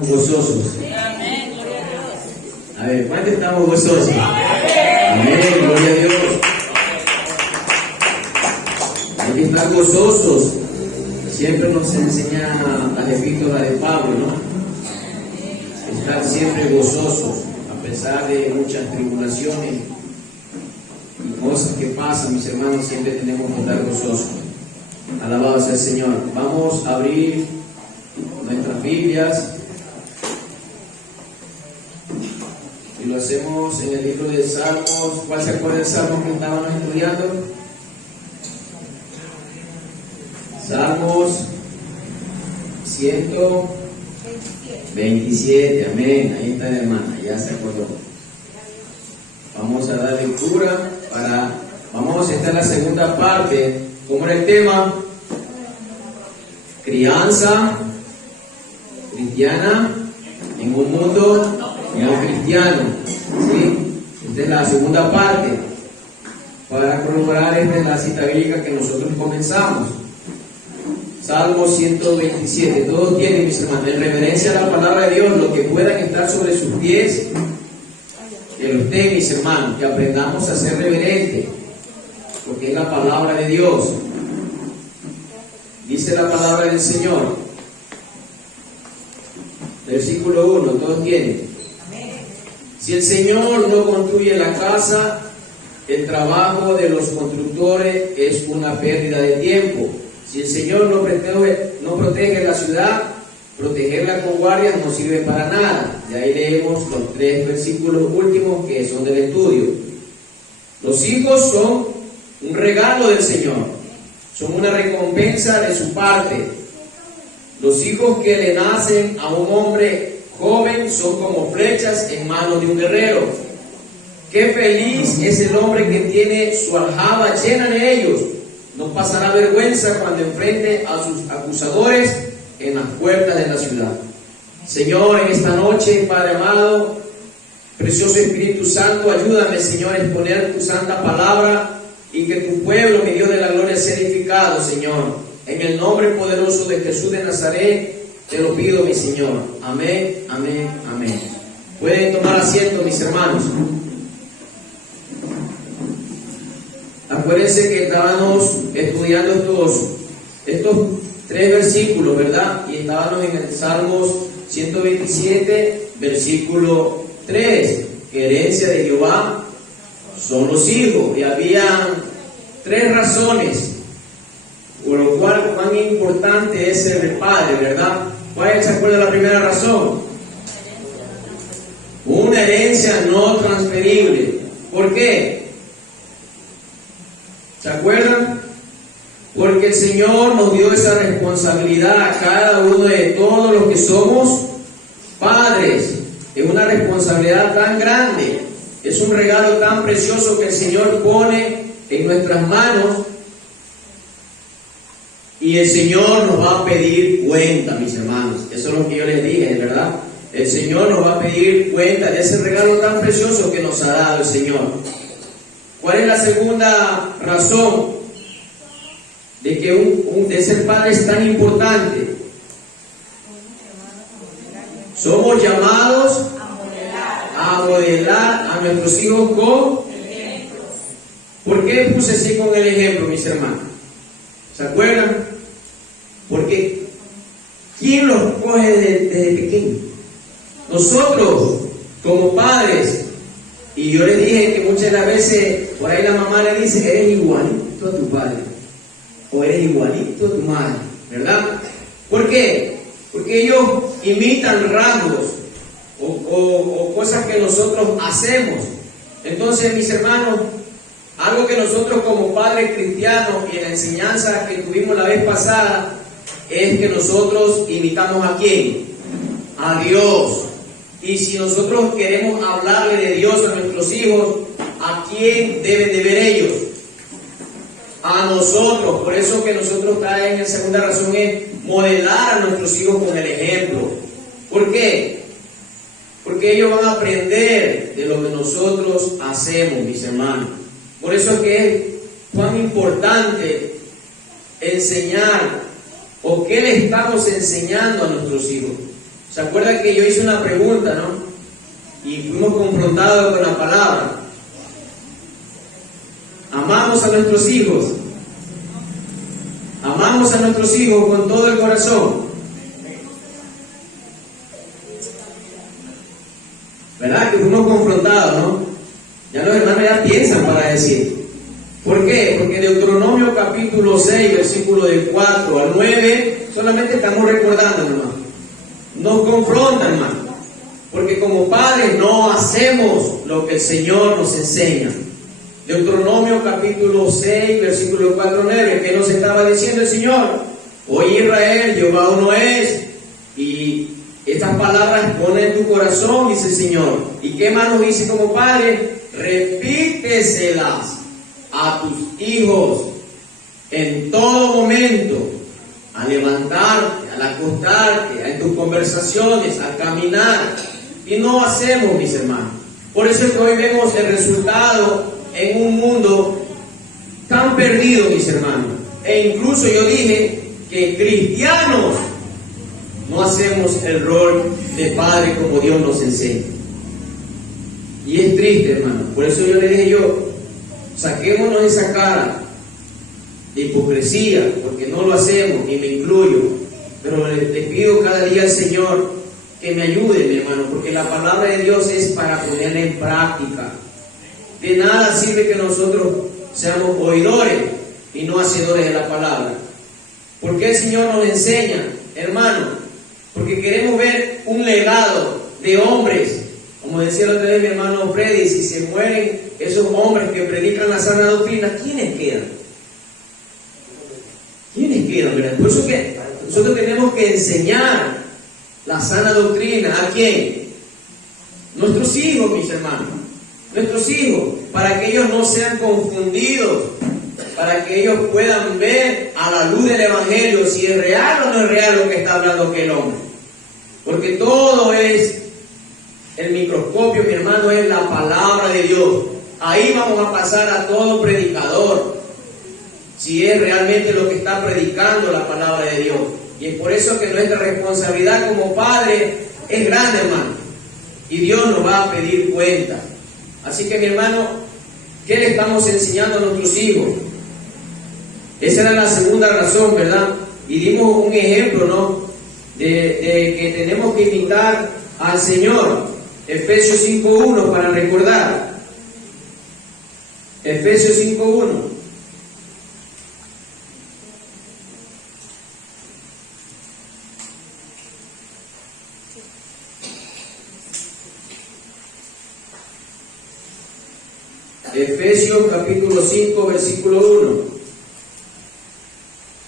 Gozosos. A ver, ¿cuántos estamos gozosos? Amén, gloria a Dios. Hay que estar gozosos. Siempre nos enseña las epístolas de Pablo, ¿no? Estar siempre gozosos, a pesar de muchas tribulaciones y cosas que pasan, mis hermanos, siempre tenemos que estar gozosos. Alabado sea el Señor. Vamos a abrir nuestras Biblias y lo hacemos en el libro de Salmos. ¿Cuál se acuerda del Salmo que estábamos estudiando? Salmos 127. Amén. Ahí está la hermana, ya se acordó. Vamos a dar lectura vamos a estar en la segunda parte. ¿Cómo era el tema? Crianza cristiana en un mundo no cristiano. ¿Sí? Esta es la segunda parte. Para corroborar, esta es la cita bíblica que nosotros comenzamos. Salmo 127. Todos tienen, mis hermanos, en reverencia a la palabra de Dios, los que puedan estar sobre sus pies, que lo estén, mis hermanos, que aprendamos a ser reverentes, porque es la palabra de Dios. Dice la palabra del Señor, versículo 1, todos tienen. Si el Señor no construye la casa, el trabajo de los constructores es una pérdida de tiempo. Si el Señor no protege la ciudad, protegerla con guardias no sirve para nada. Y ahí leemos los 3 versículos últimos que son del estudio. Los hijos son un regalo del Señor, son una recompensa de su parte. Los hijos que le nacen a un hombre joven son como flechas en manos de un guerrero. Qué feliz es el hombre que tiene su aljaba llena de ellos. No pasará vergüenza cuando enfrente a sus acusadores en las puertas de la ciudad. Señor, en esta noche, Padre amado, precioso Espíritu Santo, ayúdame, Señor, a exponer tu santa palabra y que tu pueblo, mi Dios de la gloria, sea edificado, Señor. En el nombre poderoso de Jesús de Nazaret, te lo pido, mi Señor. Amén, amén, amén. Pueden tomar asiento, mis hermanos. Acuérdense que estábamos estudiando estos 3 versículos, ¿verdad? Y estábamos en el Salmos 127, versículo 3. Que herencia de Jehová son los hijos. Y había 3 razones por lo cual cuán importante es ser el padre, ¿verdad? ¿Cuál se acuerda la primera razón? Una herencia no transferible. ¿Por qué? ¿Se acuerdan? Porque el Señor nos dio esa responsabilidad a cada uno de todos los que somos padres. Es una responsabilidad tan grande, es un regalo tan precioso que el Señor pone en nuestras manos, y el Señor nos va a pedir cuenta, mis hermanos. Eso es lo que yo les dije, ¿verdad? El Señor nos va a pedir cuenta de ese regalo tan precioso que nos ha dado el Señor. ¿Cuál es la segunda razón de que de ser padre es tan importante? Somos llamados a modelar a nuestros hijos con ejemplos. ¿Por qué puse así con el ejemplo, mis hermanos? ¿Se acuerdan? Porque ¿quién los coge desde pequeños? Nosotros, como padres. Y yo les dije que muchas de las veces por ahí la mamá le dice: eres igualito a tu padre, o eres igualito a tu madre, ¿verdad? ¿Por qué? Porque ellos imitan rasgos o cosas que nosotros hacemos. Entonces, mis hermanos, algo que nosotros como padres cristianos, y en la enseñanza que tuvimos la vez pasada, es que nosotros imitamos ¿a quién? A Dios. Y si nosotros queremos hablarle de Dios a nuestros hijos, ¿a quién deben de ver ellos? A nosotros. Por eso que nosotros acá en la segunda razón es modelar a nuestros hijos con el ejemplo. ¿Por qué? Porque ellos van a aprender de lo que nosotros hacemos, mis hermanos. Por eso es que es cuán importante enseñar, o qué le estamos enseñando a nuestros hijos. ¿Se acuerdan que yo hice una pregunta, no? Y fuimos confrontados con la palabra. Amamos a nuestros hijos. Amamos a nuestros hijos con todo el corazón. ¿Verdad? Que fuimos confrontados, ¿no? Ya los hermanos ya piensan para decir. ¿Por qué? Porque Deuteronomio capítulo 6, versículo del 4 al 9, solamente estamos recordando, hermano. Nos confrontan, hermano. Porque como padres no hacemos lo que el Señor nos enseña. Deuteronomio capítulo 6, versículo 4 al 9, que nos estaba diciendo el Señor. Oye Israel, Jehová uno es. Y estas palabras pon en tu corazón, dice el Señor. ¿Y qué más nos dice como padre? Repíteselas a tus hijos en todo momento, al levantarte, al acostarte, en tus conversaciones, al caminar. Y no hacemos, mis hermanos. Por eso es que hoy vemos el resultado en un mundo tan perdido, mis hermanos. E incluso yo dije que cristianos no hacemos el rol de padre como Dios nos enseña. Y es triste, hermano. Por eso yo le dije saquémonos esa cara de hipocresía, porque no lo hacemos, y me incluyo. Pero le pido cada día al Señor que me ayude, mi hermano, porque la palabra de Dios es para ponerla en práctica. De nada sirve que nosotros seamos oidores y no hacedores de la palabra. ¿Por qué el Señor nos enseña, hermano? Porque queremos ver un legado de hombres. Como decía la otra vez mi hermano Freddy, si se mueren esos hombres que predican la sana doctrina, ¿quiénes quedan? ¿Quiénes quedan? ¿Verdad? Por eso que nosotros tenemos que enseñar la sana doctrina. ¿A quién? Nuestros hijos, mis hermanos. Nuestros hijos, para que ellos no sean confundidos, para que ellos puedan ver a la luz del Evangelio si es real o no es real lo que está hablando aquel hombre. Porque todo es, el microscopio, mi hermano, es la palabra de Dios. Ahí vamos a pasar a todo predicador, si es realmente lo que está predicando la palabra de Dios. Y es por eso que nuestra responsabilidad como padre es grande, hermano. Y Dios nos va a pedir cuenta. Así que, mi hermano, ¿qué le estamos enseñando a nuestros hijos? Esa era la segunda razón, ¿verdad? Y dimos un ejemplo, ¿no? De que tenemos que imitar al Señor. Efesios 5.1 para recordar. Efesios 5.1. Efesios capítulo 5, versículo 1.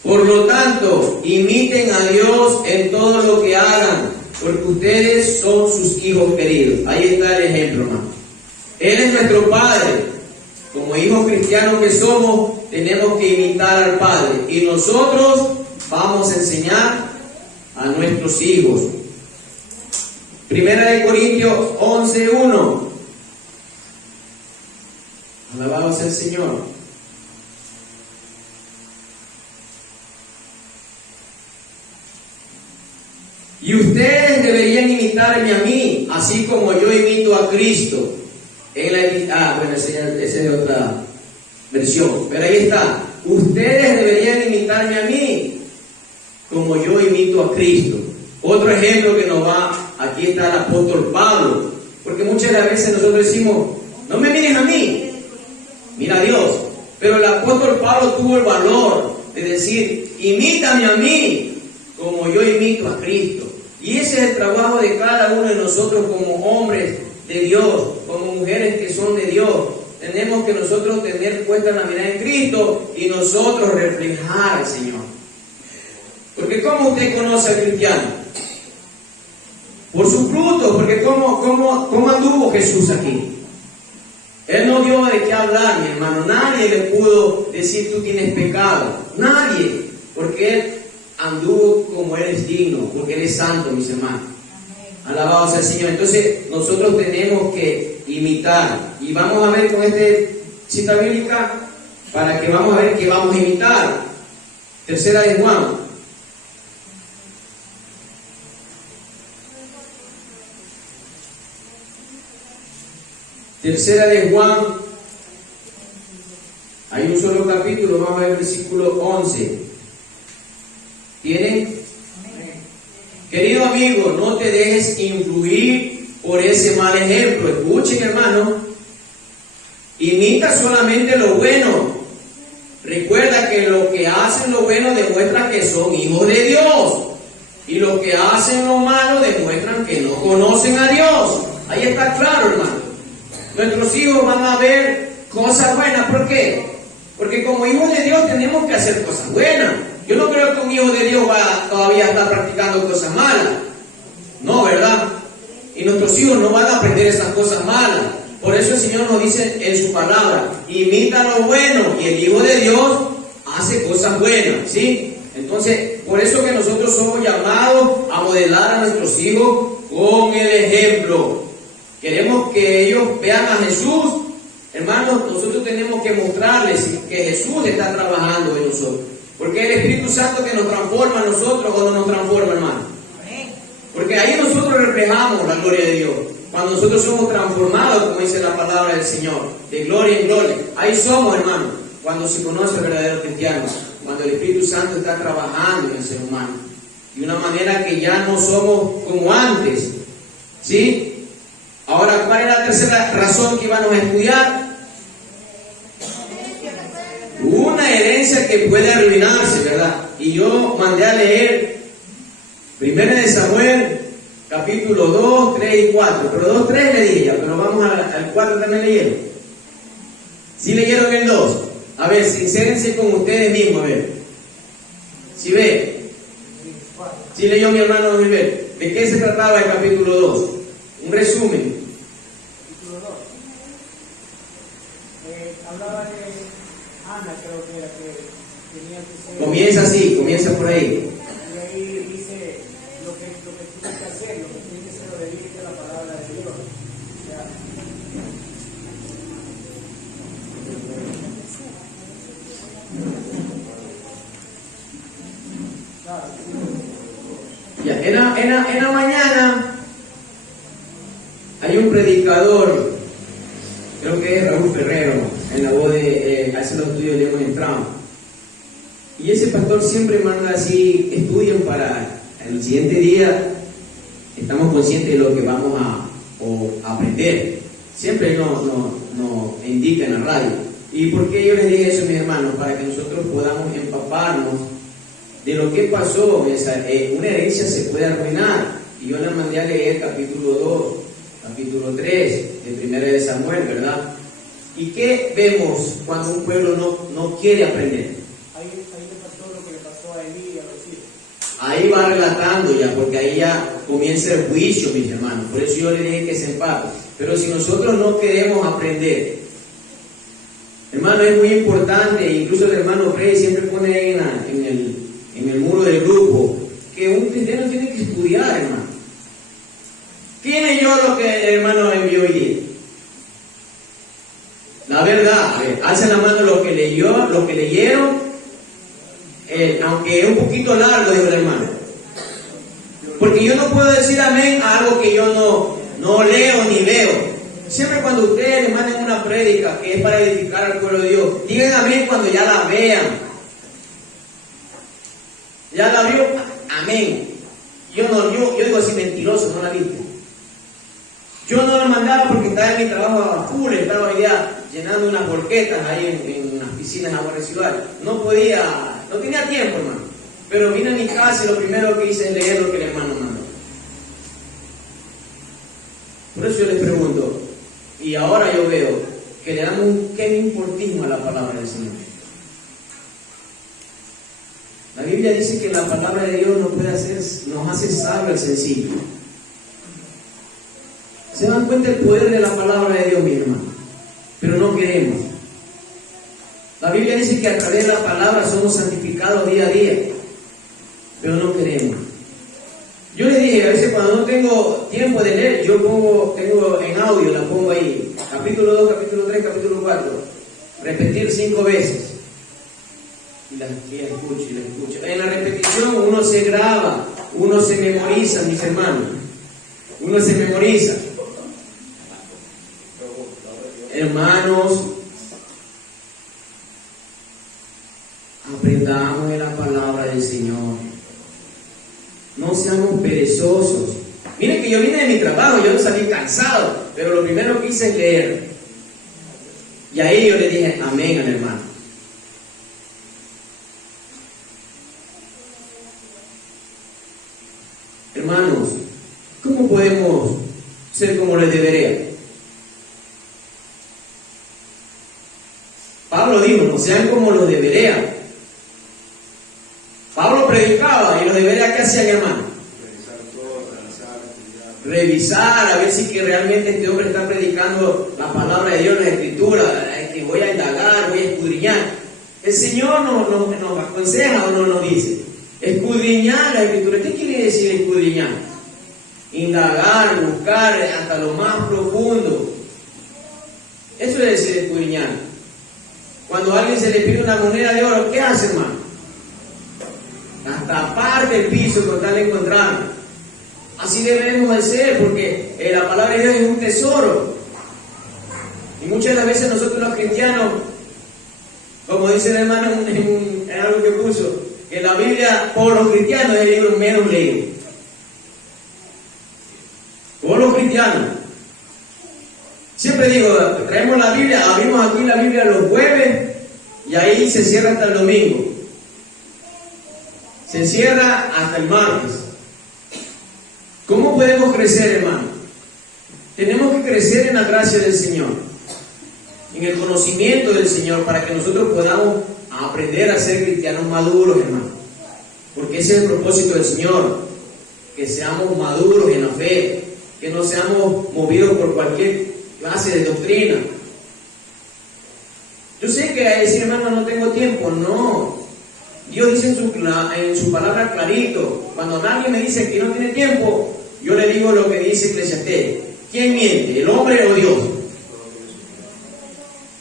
Por lo tanto, imiten a Dios en todo lo que hagan, porque ustedes son sus hijos queridos. Ahí está el ejemplo, hermano. Él es nuestro Padre. Como hijos cristianos que somos, tenemos que imitar al Padre. Y nosotros vamos a enseñar a nuestros hijos. Primera de Corintios 11.1. Alabado sea el Señor. Y ustedes deberían imitarme a mí, así como yo imito a Cristo. Bueno, esa es otra versión, pero ahí está. Ustedes deberían imitarme a mí, como yo imito a Cristo. Otro ejemplo que nos va, aquí está el apóstol Pablo, porque muchas veces nosotros decimos, no me miren a mí, mira a Dios. Pero el apóstol Pablo tuvo el valor de decir, imítame a mí, como yo imito a Cristo. Y ese es el trabajo de cada uno de nosotros como hombres de Dios, como mujeres que son de Dios. Tenemos que nosotros tener puesta la mirada en Cristo y nosotros reflejar al Señor. Porque ¿cómo usted conoce al cristiano? Por sus frutos, porque ¿cómo anduvo Jesús aquí? Él no dio de qué hablar, mi hermano. Nadie le pudo decir tú tienes pecado. Nadie, porque Él anduvo como Él es digno, porque Él es santo, mis hermanos. Alabado sea el Señor. Entonces nosotros tenemos que imitar. Y vamos a ver con esta cita bíblica, para que vamos a ver que vamos a imitar. Tercera de Juan. Tercera de Juan, hay un solo capítulo, vamos a ver el versículo 11. ¿Tienen? Querido amigo, no te dejes influir por ese mal ejemplo. Escuchen, hermano, imita solamente lo bueno. Recuerda que los que hacen lo bueno demuestran que son hijos de Dios, y los que hacen lo malo demuestran que no conocen a Dios. Ahí está claro, hermano. Nuestros hijos van a ver cosas buenas. ¿Por qué? Porque como hijos de Dios tenemos que hacer cosas buenas. Yo no creo que un hijo de Dios va todavía a estar practicando cosas malas. No, ¿verdad? Y nuestros hijos no van a aprender esas cosas malas. Por eso el Señor nos dice en su palabra, imita lo bueno, y el Hijo de Dios hace cosas buenas, ¿sí? Entonces, por eso que nosotros somos llamados a modelar a nuestros hijos con el ejemplo. Queremos que ellos vean a Jesús. Hermanos, nosotros tenemos que mostrarles que Jesús está trabajando en nosotros. Porque es el Espíritu Santo que nos transforma a nosotros o no nos transforma, hermano. Porque ahí nosotros reflejamos la gloria de Dios. Cuando nosotros somos transformados, como dice la palabra del Señor, de gloria en gloria. Ahí somos, hermano, cuando se conoce el verdadero cristiano. Cuando el Espíritu Santo está trabajando en el ser humano. De una manera que ya no somos como antes. ¿Sí? Ahora, ¿cuál es la tercera razón que íbamos a estudiar? Una herencia que puede arruinarse, ¿verdad? Y yo mandé a leer 1 de Samuel, capítulo 2, 3 y 4. Pero 2, 3 le dije ya, pero vamos al 4 también leyeron. ¿Sí leyeron el 2? A ver, sincérense con ustedes mismos, a ver. ¿Sí ve? ¿Sí leyó mi hermano Gilbert? ¿De qué se trataba el capítulo 2? Un resumen. Capítulo 2. Hablaba de Ana, creo que era que tenía que ser. Comienza así, comienza por ahí. Y ahí dice lo que tienes que hacer, lo que tienes que ser obediente a la palabra de Dios. Ya, en la mañana hay un predicador, creo que es Raúl Ferrero, en la voz de hace los estudios de León en Trump. Y ese pastor siempre manda así, estudios para el siguiente día, estamos conscientes de lo que vamos a aprender. Siempre nos indica en la radio. ¿Y por qué yo les dije eso, mis hermanos? Para que nosotros podamos empaparnos de lo que pasó. Una herencia se puede arruinar. Y yo les mandé a leer capítulo 2, capítulo 3 de 1 de Samuel, ¿verdad? ¿Y qué vemos cuando un pueblo no quiere aprender? Ahí le pasó lo que le pasó a Elí y a los hijos. Ahí va relatando ya, porque ahí ya comienza el juicio, mis hermanos. Por eso yo les dije que se empape. Pero si nosotros no queremos aprender, hermano, es muy importante, incluso el hermano Rey siempre pone ahí en el muro del grupo, que un cristiano tiene que estudiar, hermano. ¿Quién leyó lo que el hermano envió hoy día? La verdad, alcen la mano los que leyeron, aunque es un poquito largo, dijo el hermano. Porque yo no puedo decir amén a algo que yo no leo ni veo. Siempre cuando ustedes les manden una prédica que es para edificar al pueblo de Dios, digan amén cuando ya la vean. ¿Ya la vio? Amén. Yo digo así mentiroso, no la viste. Yo no la mandaba porque estaba en mi trabajo a full, estaba hoy día llenando unas volquetas ahí en unas piscinas de agua residual. No tenía tiempo, hermano. Pero vine a mi casa y lo primero que hice es leer lo que el hermano mandó. Por eso yo les pregunto, y ahora yo veo que le damos un qué importantismo a la palabra del Señor. La Biblia dice que la palabra de Dios nos hace sabio al sencillo. ¿Se dan cuenta el poder de la palabra de Dios, mi hermano? Pero no queremos. La Biblia dice que a través de la palabra somos santificados día a día, pero no queremos. Yo les dije, a veces cuando no tengo tiempo de leer, yo tengo en audio, la pongo ahí, capítulo 2, capítulo 3, capítulo 4, repetir 5 veces. Y la escucho. En la repetición uno se graba, uno se memoriza, mis hermanos. Uno se memoriza. hermanos, aprendamos de la palabra del Señor. No seamos perezosos. Miren que yo vine de mi trabajo, yo no salí cansado, pero lo primero que hice es leer. Y ahí yo le dije amén al hermano. Hermanos, ¿cómo podemos ser como les debería? Pablo dijo, no sean como los de Berea. Pablo predicaba y los de Berea, ¿qué hacían, hermano? Revisar, a ver si que realmente este hombre está predicando la palabra de Dios, la escritura, que voy a indagar, voy a escudriñar. El Señor nos aconseja o nos dice, escudriñar la escritura. ¿Qué quiere decir escudriñar? Indagar, buscar hasta lo más profundo. Eso es decir escudriñar. Cuando a alguien se le pide una moneda de oro, ¿qué hace, hermano? Hasta parte el piso con tal de encontrarlo. Así debemos de ser, porque la palabra de Dios es un tesoro. Y muchas de las veces nosotros los cristianos, como dice el hermano en algo que puso, que la Biblia por los cristianos es el libro menos leído. Por los cristianos. Siempre digo, traemos la Biblia, abrimos aquí la Biblia los jueves y ahí se cierra hasta el domingo. Se cierra hasta el martes. ¿Cómo podemos crecer, hermano? Tenemos que crecer en la gracia del Señor, en el conocimiento del Señor, para que nosotros podamos aprender a ser cristianos maduros, hermano. Porque ese es el propósito del Señor, que seamos maduros en la fe, que no seamos movidos por cualquier clase de doctrina. Yo sé que a decir, hermano, no tengo tiempo. No. Dios dice en su palabra clarito. Cuando nadie me dice que no tiene tiempo, yo le digo lo que dice Eclesiastés. ¿Quién miente, el hombre o Dios?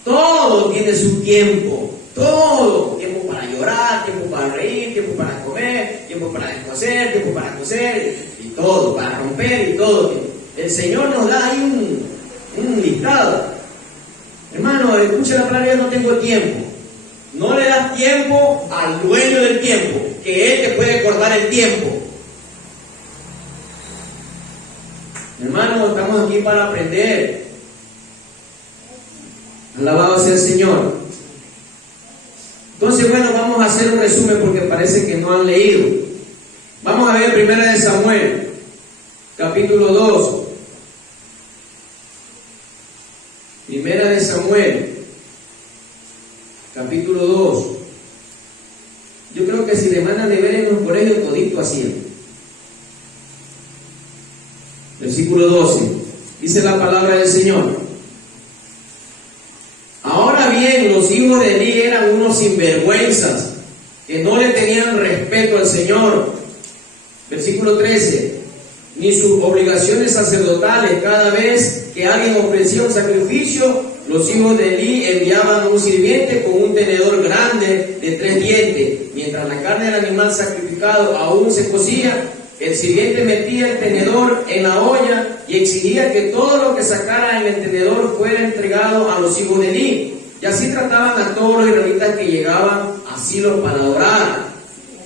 Todo tiene su tiempo. Todo. Tiempo para llorar, tiempo para reír, tiempo para comer, tiempo para descoser, tiempo para coser, y todo, para romper y todo. El Señor nos da ahí un listado. Hermano, escucha la palabra, yo no tengo tiempo. No le das tiempo al dueño del tiempo, que Él te puede cortar el tiempo. Hermano, estamos aquí para aprender. Alabado sea el Señor. Entonces, bueno, vamos a hacer un resumen porque parece que no han leído. Vamos a ver 1 Samuel, capítulo 2. 1 Samuel, capítulo 2. Yo creo que si le mandan de ver en los colegios, todito hacían. Versículo 12. Dice la palabra del Señor. Ahora bien, los hijos de Elí eran unos sinvergüenzas, que no le tenían respeto al Señor. Versículo 13. Ni sus obligaciones sacerdotales. Cada vez que alguien ofrecía un sacrificio, los hijos de Elí enviaban a un sirviente con un tenedor grande de 3 dientes. Mientras la carne del animal sacrificado aún se cocía, el sirviente metía el tenedor en la olla y exigía que todo lo que sacara en el tenedor fuera entregado a los hijos de Elí. Y así trataban a todos los israelitas que llegaban a Silo para adorar.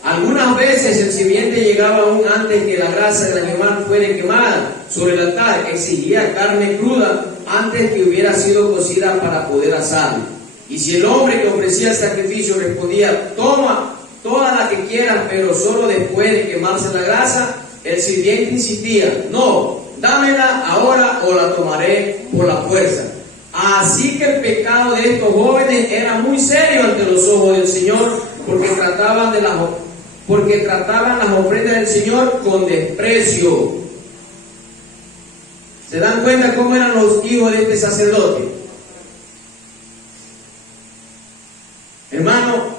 Algunas veces el sirviente llegaba aún antes que la grasa del animal fuera quemada sobre el altar. Exigía carne cruda antes que hubiera sido cocida para poder asarla. Y si el hombre que ofrecía el sacrificio respondía, toma toda la que quieras, pero solo después de quemarse la grasa, el sirviente insistía, no, dámela ahora o la tomaré por la fuerza. Así que el pecado de estos jóvenes era muy serio ante los ojos del Señor, porque trataban las ofrendas del Señor con desprecio. ¿Se dan cuenta cómo eran los hijos de este sacerdote? Hermano,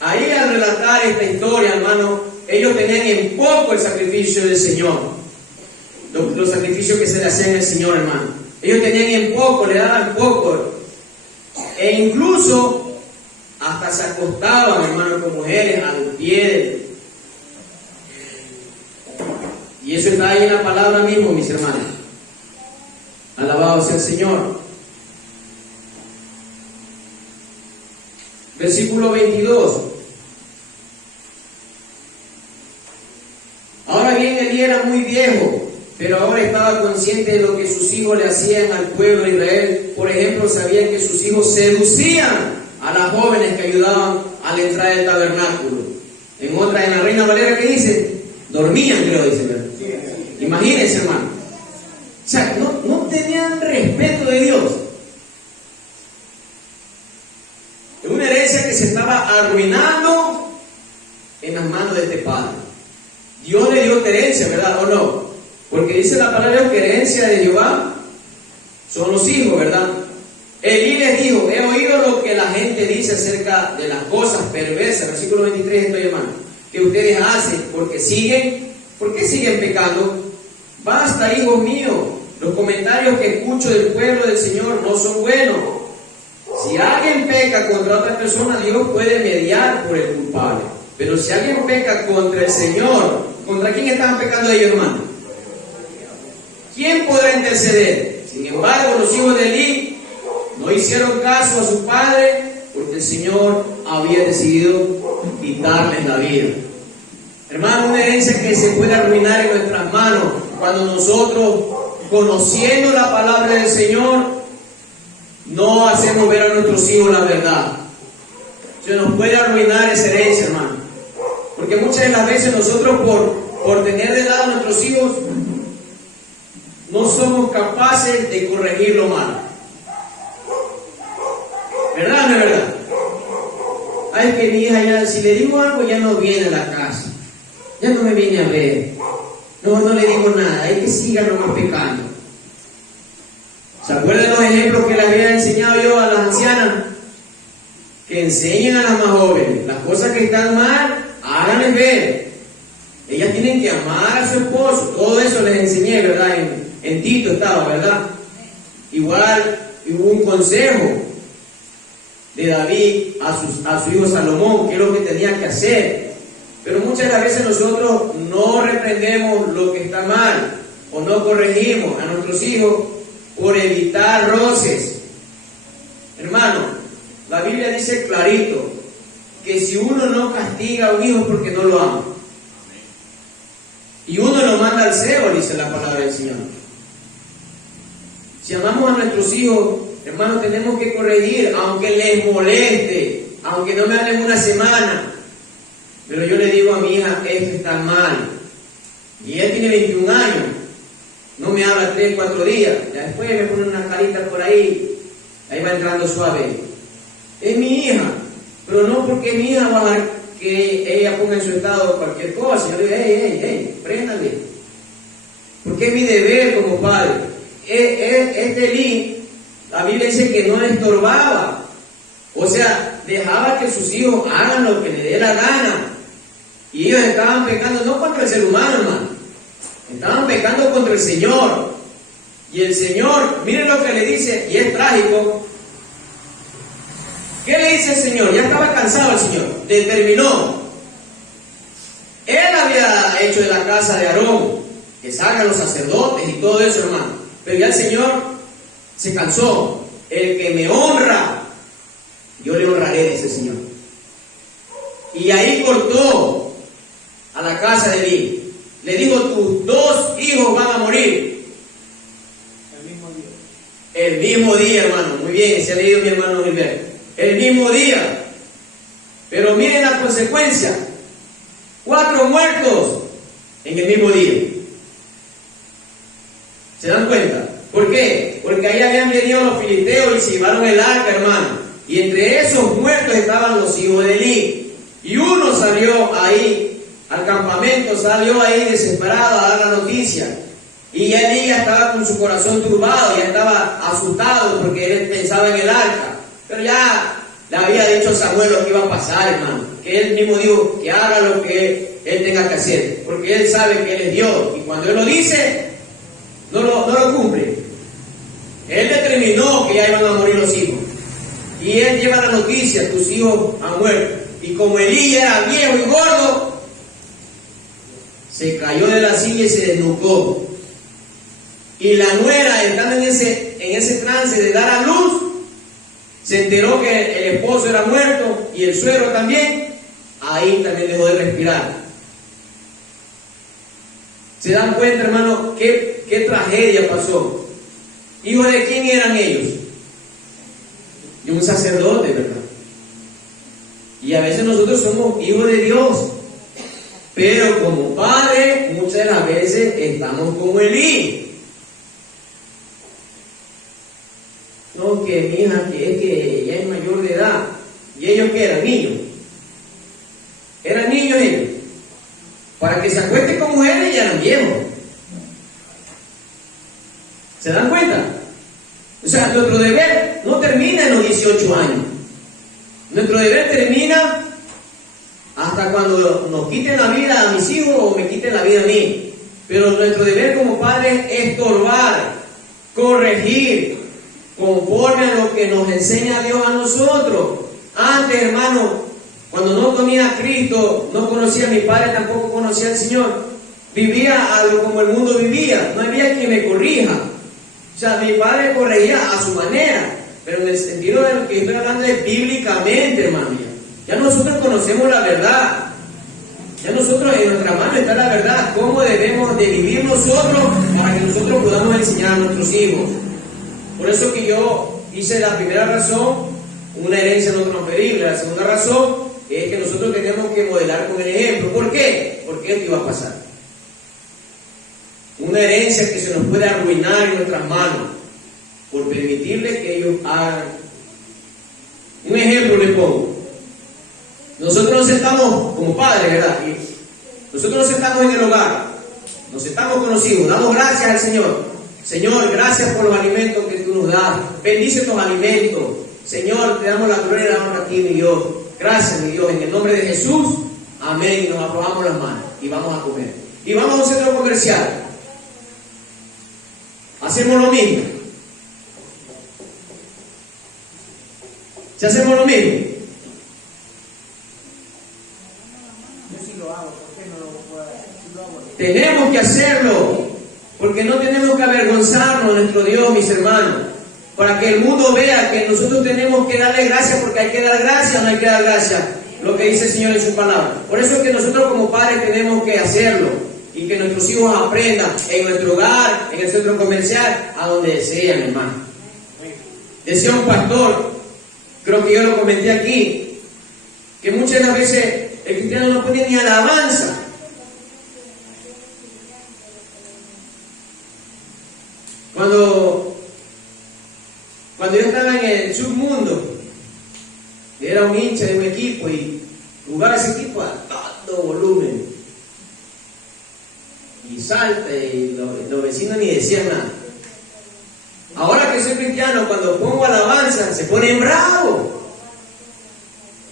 ahí al relatar esta historia, hermano, ellos tenían en poco el sacrificio del Señor. Los sacrificios que se le hacían al Señor, hermano. Ellos tenían en poco, le daban poco. E incluso hasta se acostaban, hermano, con mujeres al pie. Y eso está ahí en la palabra mismo, mis hermanos. Alabado sea el Señor. Versículo 22. Ahora bien, Elí era muy viejo, pero ahora estaba consciente de lo que sus hijos le hacían al pueblo de Israel. Por ejemplo, sabía que sus hijos seducían a las jóvenes que ayudaban a la entrada del tabernáculo. En la Reina Valera, ¿qué dice? Dormían, creo, dice, ¿verdad? Imagínense, hermano. O sea, no tenían respeto de Dios. Es una herencia que se estaba arruinando en las manos de este padre. Dios le dio esta herencia, ¿verdad? ¿O no? Porque dice la palabra que herencia de Jehová son los hijos, ¿verdad? Elí les dijo: he oído lo que la gente dice acerca de las cosas perversas, versículo 23 estoy llamando, que ustedes hacen, ¿por qué siguen pecando? Basta, hijos míos, los comentarios que escucho del pueblo del Señor no son buenos. Si alguien peca contra otra persona, Dios puede mediar por el culpable. Pero si alguien peca contra el Señor, ¿contra quién estaban pecando ellos, hermano? ¿Quién podrá interceder? Sin embargo, los hijos de Elí no hicieron caso a su padre, porque el Señor había decidido quitarles la vida. Hermano, una herencia que se puede arruinar en nuestras manos cuando nosotros, conociendo la palabra del Señor, no hacemos ver a nuestros hijos la verdad. Se nos puede arruinar esa herencia, hermano. Porque muchas de las veces nosotros por tener de lado a nuestros hijos no somos capaces de corregir lo malo. ¿Verdad o no es verdad? Ay, que mi hija ya, si le digo algo ya no viene a la casa. Ya no me viene a ver. No le digo nada. Hay que siga nomás pecando. ¿Se acuerdan de los ejemplos que les había enseñado yo a las ancianas? Que enseñen a las más jóvenes. Las cosas que están mal, háganles ver. Ellas tienen que amar a su esposo. Todo eso les enseñé, ¿verdad? En Tito estaba, ¿verdad? Igual hubo un consejo de David a su hijo Salomón, qué es lo que tenía que hacer. Pero muchas de las veces nosotros no reprendemos lo que está mal o no corregimos a nuestros hijos por evitar roces. Hermano, la Biblia dice clarito que si uno no castiga a un hijo es porque no lo ama. Y uno lo manda al cielo, dice la palabra del Señor. Si amamos a nuestros hijos, hermano, tenemos que corregir, aunque les moleste, aunque no me hablen una semana. Pero yo le digo a mi hija, esto está mal. Y ella tiene 21 años. No me habla 3, 4 días. Ya después me pone una carita por ahí. Ahí va entrando suave. Es mi hija. Pero no porque mi hija va a dejar que ella ponga en su estado cualquier cosa. Yo le digo, hey, préndale. Porque es mi deber como padre. Elí, la Biblia dice que no le estorbaba. O sea, dejaba que sus hijos hagan lo que le dé la gana. Y ellos estaban pecando no contra el ser humano, hermano. Estaban pecando contra el Señor. Y el Señor, miren lo que le dice, y es trágico. ¿Qué le dice el Señor? Ya estaba cansado el Señor. Determinó. Él había hecho de la casa de Aarón que salgan los sacerdotes y todo eso, hermano. Pero ya el Señor se cansó. El que me honra, yo le honraré, dice el Señor. Y ahí cortó a la casa de Elí. Le dijo, tus 2 hijos van a morir. El mismo día, hermano. Muy bien, se ha leído mi hermano Gilberto. El mismo día. Pero miren la consecuencia. 4 muertos en el mismo día. ¿Se dan cuenta? ¿Por qué? Porque ahí habían venido los filisteos y se llevaron el arca, hermano. Y entre esos muertos estaban los hijos de Elí. Y uno salió ahí al campamento, salió ahí desesperado a dar la noticia. Y Elí ya estaba con su corazón turbado, ya estaba asustado porque él pensaba en el arca. Pero ya le había dicho a Samuel lo que iba a pasar, hermano. Que él mismo dijo que haga lo que él tenga que hacer. Porque él sabe que él es Dios. Y cuando él lo dice, no lo cumple. Él determinó que ya iban a morir los hijos. Y él lleva la noticia, tus hijos han muerto. Y como Elí era viejo y gordo, se cayó de la silla y se desnucó. Y la nuera, estando en ese trance de dar a luz, se enteró que el esposo era muerto y el suegro también, ahí también dejó de respirar. ¿Se dan cuenta, hermano, qué tragedia pasó? ¿Hijos de quién eran ellos? De un sacerdote, ¿verdad? Y a veces nosotros somos hijos de Dios, pero como padre muchas de las veces estamos como Elí. No, que mi hija, que es que ya es mayor de edad. ¿Y ellos qué eran? Niños. Eran niños ellos. Para que se acuesten con mujeres ya eran viejos. ¿Se dan cuenta? O sea, nuestro deber no termina en los 18 años. Nuestro deber termina hasta cuando nos quiten la vida a mis hijos o me quiten la vida a mí. Pero nuestro deber como padres es estorbar, corregir, conforme a lo que nos enseña Dios a nosotros. Antes, hermano, cuando no conocía a Cristo, no conocía a mi padre, tampoco conocía al Señor, vivía algo como el mundo vivía, no había quien me corrija. O sea, mi padre corregía a su manera, pero en el sentido de lo que estoy hablando es bíblicamente, hermano. Ya nosotros conocemos la verdad. Ya nosotros en nuestra mano está la verdad, cómo debemos de vivir nosotros para que nosotros podamos enseñar a nuestros hijos. Por eso que yo hice la primera razón, una herencia no transferible. La segunda razón es que nosotros tenemos que modelar con el ejemplo. ¿Por qué? Porque esto iba a pasar. Una herencia que se nos puede arruinar en nuestras manos por permitirle que ellos hagan. Un ejemplo les pongo. Nosotros nos sentamos como padres, ¿verdad? Y nosotros nos sentamos en el hogar, nos sentamos con los hijos, damos gracias al Señor. Señor, gracias por los alimentos que tú nos das. Bendice estos alimentos. Señor, te damos la gloria y la honra a ti, mi Dios. Gracias, mi Dios, en el nombre de Jesús. Amén. Y nos aprobamos las manos y vamos a comer. Y vamos a un centro comercial. Hacemos lo mismo. Si hacemos lo mismo. Yo sí lo hago, ¿por qué no lo puedo hacer? Sí lo hago. Tenemos que hacerlo, porque no tenemos que avergonzarnos de nuestro Dios, mis hermanos, para que el mundo vea que nosotros tenemos que darle gracias, porque hay que dar gracias o no hay que dar gracias, lo que dice el Señor en su palabra. Por eso es que nosotros como padres tenemos que hacerlo, y que nuestros hijos aprendan en nuestro hogar, en el centro comercial, a donde desean, hermano. Decía un pastor, creo que yo lo comenté aquí, que muchas de las veces el cristiano no pone ni alabanza. Cuando yo estaba en el submundo, era un hincha de un equipo y jugaba ese equipo a todo volumen. Y salta y los vecinos ni decían nada. Ahora que soy cristiano, cuando pongo alabanza, se ponen bravos.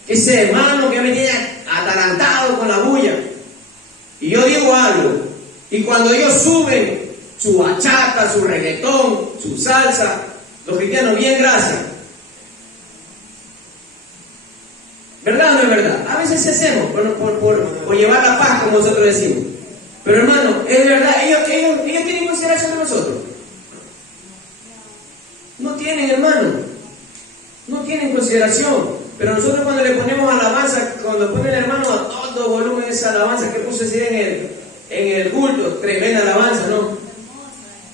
Ese hermano que me tiene atalantado con la bulla. Y yo digo algo. Y cuando ellos suben su bachata, su reggaetón, su salsa, los cristianos, bien, gracias. ¿Verdad o no es verdad? A veces sí hacemos por llevar la paz, como nosotros decimos. Pero hermano, es verdad, ellos tienen consideración de nosotros. No tienen, hermano. No tienen consideración. Pero nosotros cuando le ponemos alabanza, cuando pone el hermano a todo volumen esa alabanza que puse así en el culto, tremenda alabanza, ¿no?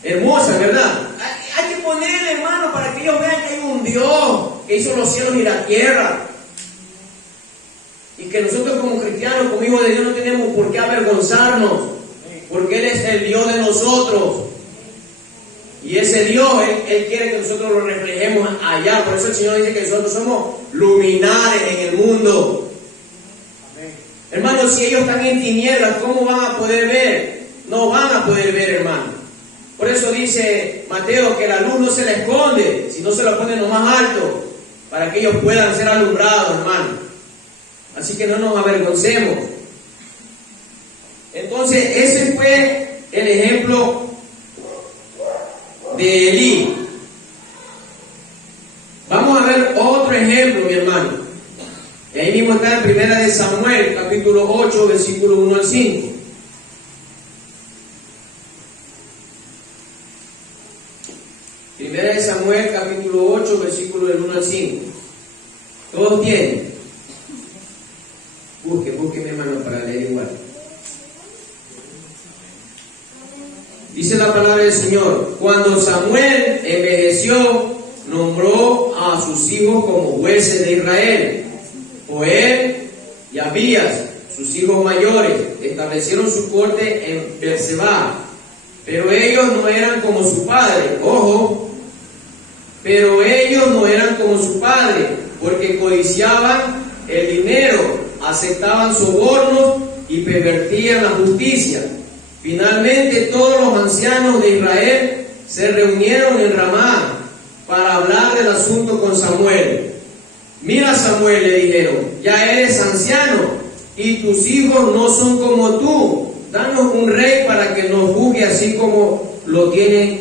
Hermosa, ¿verdad? Hay que poner, hermano, para que ellos vean que hay un Dios que hizo los cielos y la tierra. Y que nosotros como cristianos, como hijos de Dios, no tenemos por qué avergonzarnos, porque Él es el Dios de nosotros. Y ese Dios, Él quiere que nosotros lo reflejemos allá. Por eso el Señor dice que nosotros somos luminares en el mundo. Amén. Hermanos, si ellos están en tinieblas, ¿cómo van a poder ver? No van a poder ver, hermano. Por eso dice Mateo que la luz no se la esconde, sino se la pone en lo más alto, para que ellos puedan ser alumbrados, hermano. Así que no nos avergoncemos. Entonces, ese fue el ejemplo de Elí. Vamos a ver otro ejemplo, mi hermano. Y ahí mismo está en Primera de Samuel, capítulo 8, versículo 1 al 5. Primera de Samuel, capítulo 8, versículo del 1 al 5. ¿Todos tienen? Busque mi hermano para leer igual. Dice la palabra del Señor: cuando Samuel envejeció, nombró a sus hijos como jueces de Israel. Joel y Abías, sus hijos mayores, establecieron su corte en Berseba. Pero ellos no eran como su padre. Ojo, pero ellos no eran como su padre, porque codiciaban el dinero, aceptaban sobornos y pervertían la justicia. Finalmente todos los ancianos de Israel se reunieron en Ramá para hablar del asunto con Samuel. Mira, Samuel, le dijeron, ya eres anciano y tus hijos no son como tú. Danos un rey para que nos juzgue así como lo tienen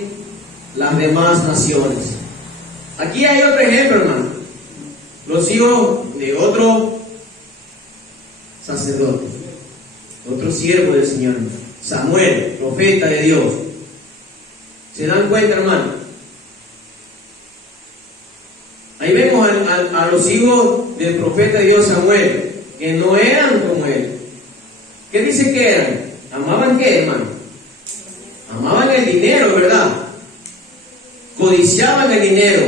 las demás naciones. Aquí hay otro ejemplo, hermano. Los hijos de otro sacerdote, otro siervo del Señor, Samuel, profeta de Dios. ¿Se dan cuenta, hermano? Ahí vemos a los hijos del profeta de Dios Samuel, que no eran como él. ¿Qué dice que eran? ¿Amaban qué, hermano? Amaban el dinero, ¿verdad? Codiciaban el dinero,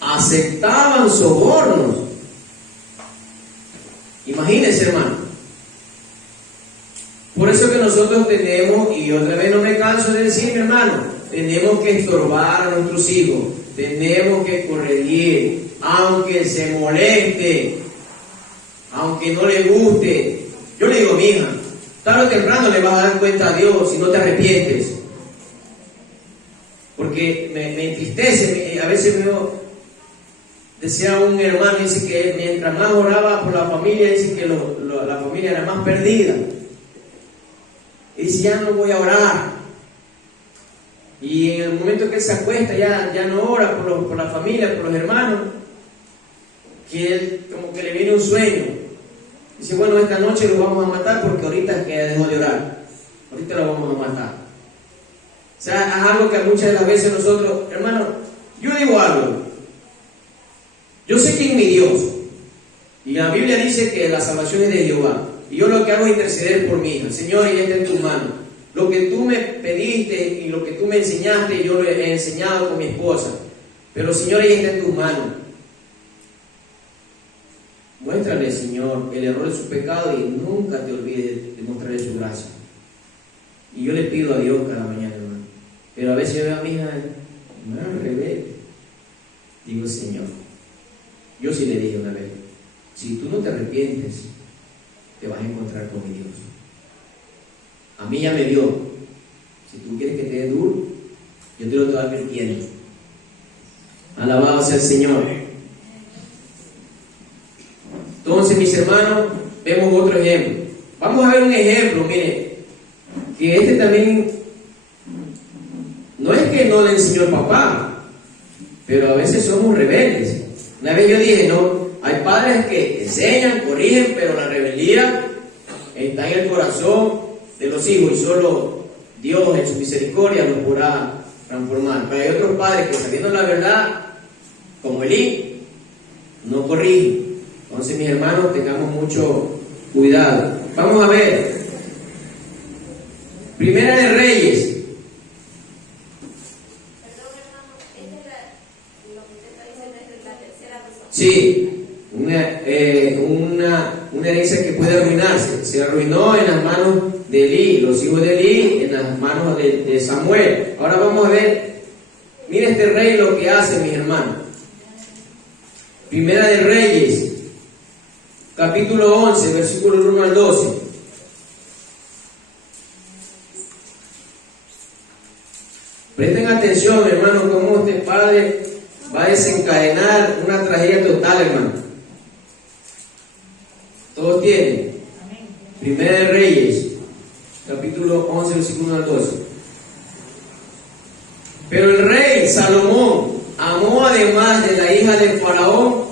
aceptaban sobornos. Imagínense, hermano. Por eso que nosotros tenemos, y otra vez no me canso de decir, mi hermano, tenemos que estorbar a nuestros hijos, tenemos que corregir, aunque se moleste, aunque no le guste. Yo le digo, mija, tarde o temprano le vas a dar cuenta a Dios si no te arrepientes. Porque me entristece, a veces decía un hermano, dice que mientras más oraba por la familia, dice que la familia era más perdida. Y dice, ya no voy a orar. Y en el momento que él se acuesta, ya no ora por la familia, por los hermanos, que él como que le viene un sueño. Dice, bueno, esta noche lo vamos a matar porque ahorita es que dejó de orar. Ahorita lo vamos a matar. O sea, es algo que muchas de las veces nosotros, hermano, yo digo algo. Yo sé quién es mi Dios. Y la Biblia dice que la salvación es de Jehová. Y yo lo que hago es interceder por mi hija. Señor, ella está en tus manos. Lo que tú me pediste y lo que tú me enseñaste, yo lo he enseñado con mi esposa. Pero Señor, ella está en tus manos. Muéstrale, Señor, el error de su pecado y nunca te olvides de mostrarle su gracia. Y yo le pido a Dios cada mañana, hermano. Pero a veces yo veo a mi hija, hermano, rebelde. Digo, Señor, yo sí le dije una vez, si tú no te arrepientes, te vas a encontrar con mi Dios. A mí ya me dio. Si tú quieres que te dé duro, yo te lo estoy advirtiendo. Alabado sea el Señor. Entonces, mis hermanos, vemos otro ejemplo. Vamos a ver un ejemplo, mire, que este también no es que no le enseñó el papá, pero a veces somos rebeldes. Una vez yo dije, no, hay padres que enseñan, corrigen, pero la rebeldía está en el corazón de los hijos y solo Dios en su misericordia los podrá transformar. Pero hay otros padres que, sabiendo la verdad, como Elí, no corrigen. Entonces, mis hermanos, tengamos mucho cuidado. Vamos a ver. Primera de Reyes. Sí, una herencia que puede arruinarse. Se arruinó en las manos de Elí, los hijos de Elí, en las manos de Samuel. Ahora vamos a ver, mire este rey lo que hace, mis hermanos. Primera de Reyes, capítulo 11, versículo 1 al 12. Presten atención, hermano, cómo este padre va a desencadenar una tragedia total, hermano. Todos tienen. Primera de Reyes, capítulo 11, versículo 1 al 12. Pero el rey Salomón amó, además de la hija del faraón,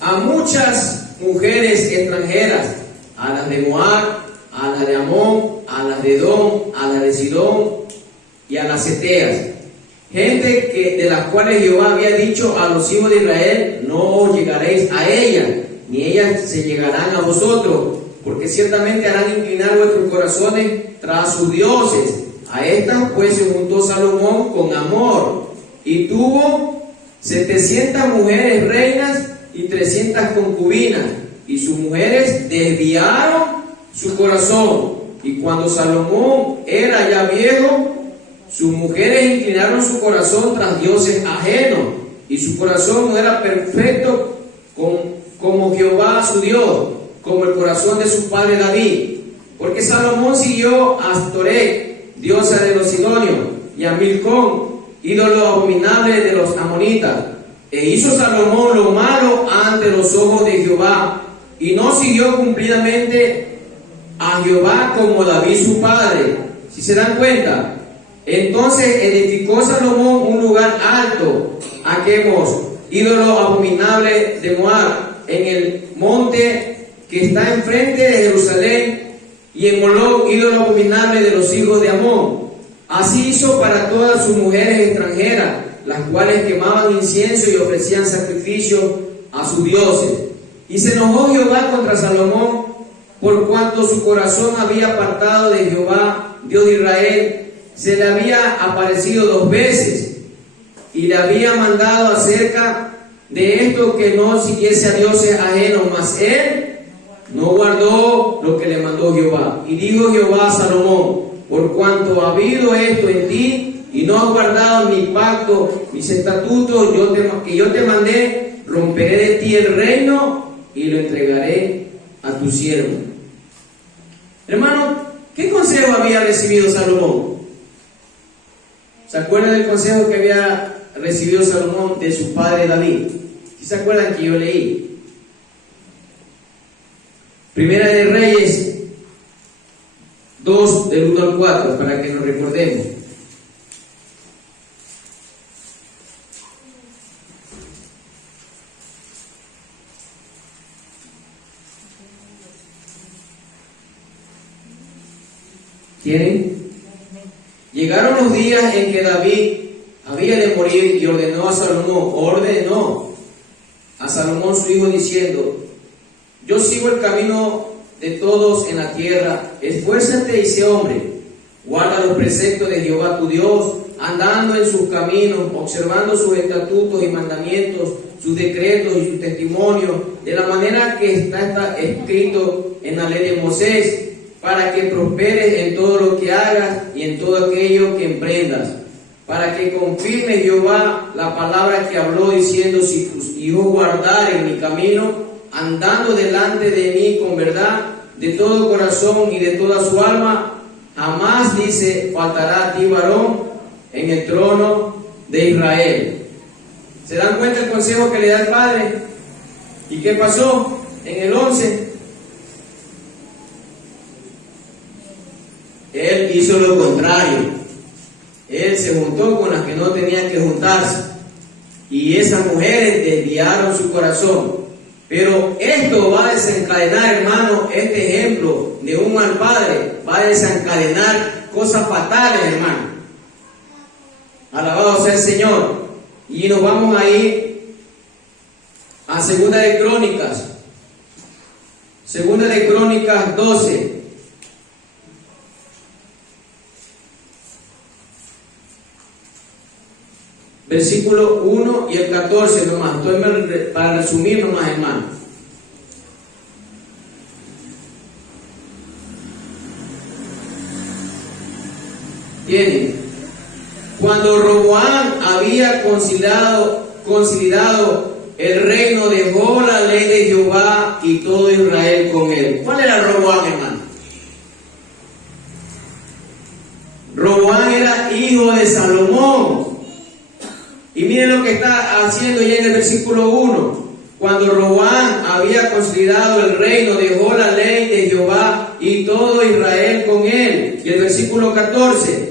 a muchas mujeres extranjeras, a las de Moab, a las de Amón, a las de Edom, a las de Sidón y a las Eteas. gente de las cuales Jehová había dicho a los hijos de Israel, no llegaréis a ellas, ni ellas se llegarán a vosotros, porque ciertamente harán inclinar vuestros corazones tras sus dioses. A estas pues se juntó Salomón con amor, y tuvo 700 mujeres reinas y 300 concubinas, y sus mujeres desviaron su corazón. Y cuando Salomón era ya viejo, sus mujeres inclinaron su corazón tras dioses ajenos, y su corazón no era perfecto como Jehová su Dios, como el corazón de su padre David. Porque Salomón siguió a Astoret, diosa de los sidonios, y a Milcom, ídolo abominable de los amonitas. E hizo Salomón lo malo ante los ojos de Jehová, y no siguió cumplidamente a Jehová como David su padre. Si se dan cuenta, entonces edificó Salomón un lugar alto a Quemos, ídolo abominable de Moab, en el monte que está enfrente de Jerusalén, y en Moloc, ídolo abominable de los hijos de Amón. Así hizo para todas sus mujeres extranjeras, las cuales quemaban incienso y ofrecían sacrificios a sus dioses. Y se enojó Jehová contra Salomón, por cuanto su corazón había apartado de Jehová, Dios de Israel. Se le había aparecido 2 veces, y le había mandado acerca de esto que no siguiese a dioses ajenos, mas él no guardó lo que le mandó Jehová. Y dijo Jehová a Salomón: por cuanto ha habido esto en ti, y no has guardado mi pacto, mis estatutos que yo te mandé, romperé de ti el reino y lo entregaré a tu siervo. Hermano, ¿qué consejo había recibido Salomón? ¿Se acuerdan del consejo que había recibido Salomón de su padre David? ¿Sí se acuerdan que yo leí? Primera de Reyes 2, del 1 al 4, para que nos recordemos. ¿Tienen? Llegaron los días en que David había de morir, y ordenó a Salomón su hijo diciendo: yo sigo el camino de todos en la tierra, esfuérzate y sé hombre, guarda los preceptos de Jehová tu Dios, andando en sus caminos, observando sus estatutos y mandamientos, sus decretos y sus testimonios, de la manera que está escrito en la ley de Moisés, para que prosperes en todo lo que hagas y en todo aquello que emprendas, para que confirme Jehová la palabra que habló, diciendo: si tus hijos guardaren mi camino, andando delante de mí con verdad, de todo corazón y de toda su alma, jamás, dice, faltará a ti varón en el trono de Israel. ¿Se dan cuenta el consejo que le da el padre? ¿Y qué pasó en el 11? Él hizo lo contrario. Él se juntó con las que no tenían que juntarse, y esas mujeres desviaron su corazón. Pero esto va a desencadenar, hermano, este ejemplo de un mal padre va a desencadenar cosas fatales, hermano. Alabado sea el Señor. Y nos vamos a ir a Segunda de Crónicas 12. Versículo 1 y el 14 nomás. Estoy para resumir nomás, hermano. Tienen. Cuando Roboam había consolidado el reino, dejó la ley de Jehová y todo Israel con él. ¿Cuál era Roboam, hermano? Roboam era hijo de Salomón. Y miren lo que está haciendo ya en el versículo 1. Cuando Roboam había consolidado el reino, dejó la ley de Jehová y todo Israel con él. Y el versículo 14.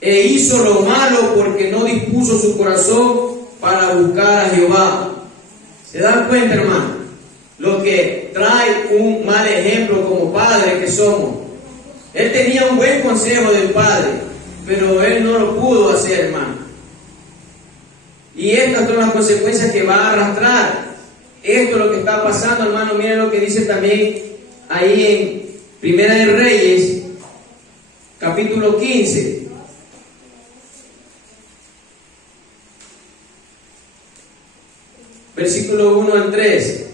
E hizo lo malo porque no dispuso su corazón para buscar a Jehová. ¿Se dan cuenta, hermano? Lo que trae un mal ejemplo como padre que somos. Él tenía un buen consejo del padre, pero él no lo pudo hacer, hermano. estas son las consecuencias que va a arrastrar. Esto es lo que está pasando, hermano. Miren lo que dice también ahí en Primera de Reyes, capítulo 15. Versículo 1 al 3.